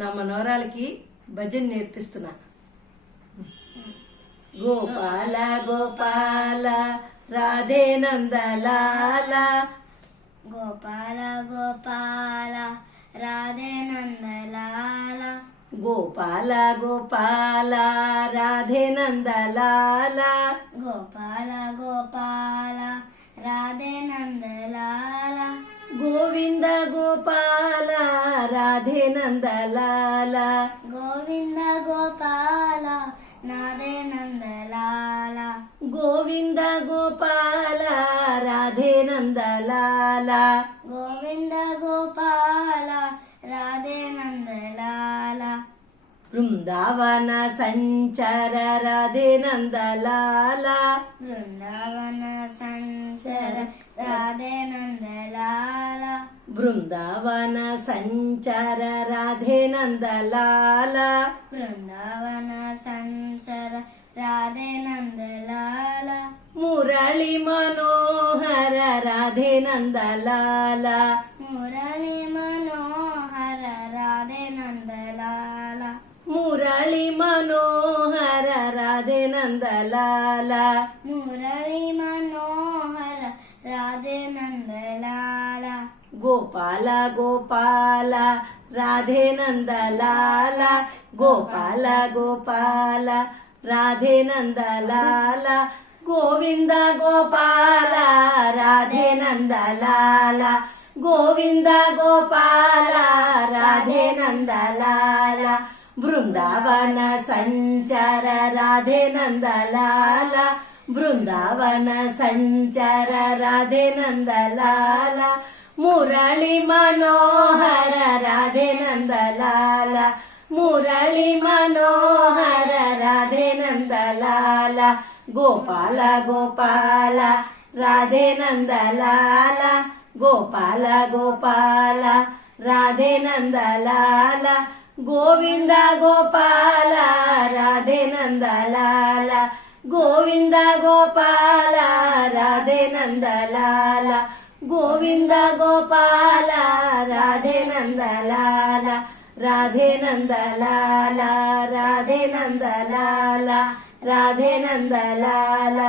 నా మనవరాలకి భజన నేర్పిస్తున్నా. గోపాల గోపాల రాధే నందలాల, గోపాల గోపాల రాధే నందలాల, గోపాల గోపాల రాధే నందలాల, గోపాల గోపాల రాధే నందలాల, గోవింద గోపాల రాధే నందలాల, గోవింద గోపాల రాధే నందలాల, గోవింద గోపాల రాధే నందలాల, గోవింద గోపాల రాధే నందలాల, బృందావన సంచర రాధే నందలాల, బృందావన సంచర రాధే నందలాల, బృందావన సంచర రాధే నందలాల, బృందావన సంచర రాధే నందలాల, మురళి మనోహర రాధే నందలాల, మురళి మనోహర రాధే నందలాల, మురళి మనోహర రాధే నందలాల, మురళి మనోహర రాధే నందలాల, గోపాల గోపాల రాధే నందలాల, గోపాల గోపాల రాధే నందలాల, గోవింద గోపాల రాధే నందలాల, గోవింద గోపాల రాధే నందలాల, బృందావన సంచర రాధే నందలాల, బృందావన సంచర రాధే నందలాల, మురళి మనోహర రాధే నందలాల, మురళి మనోహర రాధే నందలాల, గోపాల గోపాల రాధే నందలాల, గోపాల గోపాల రాధే నందలాల, గోవింద గోపాల రాధే నందలాల, గోవింద గోపాల రాధే నందలాల, గోవింద గోపాల రాధే నందలాల, రాధే నందలాల, రాధే నందలాల, రాధే నందలాల.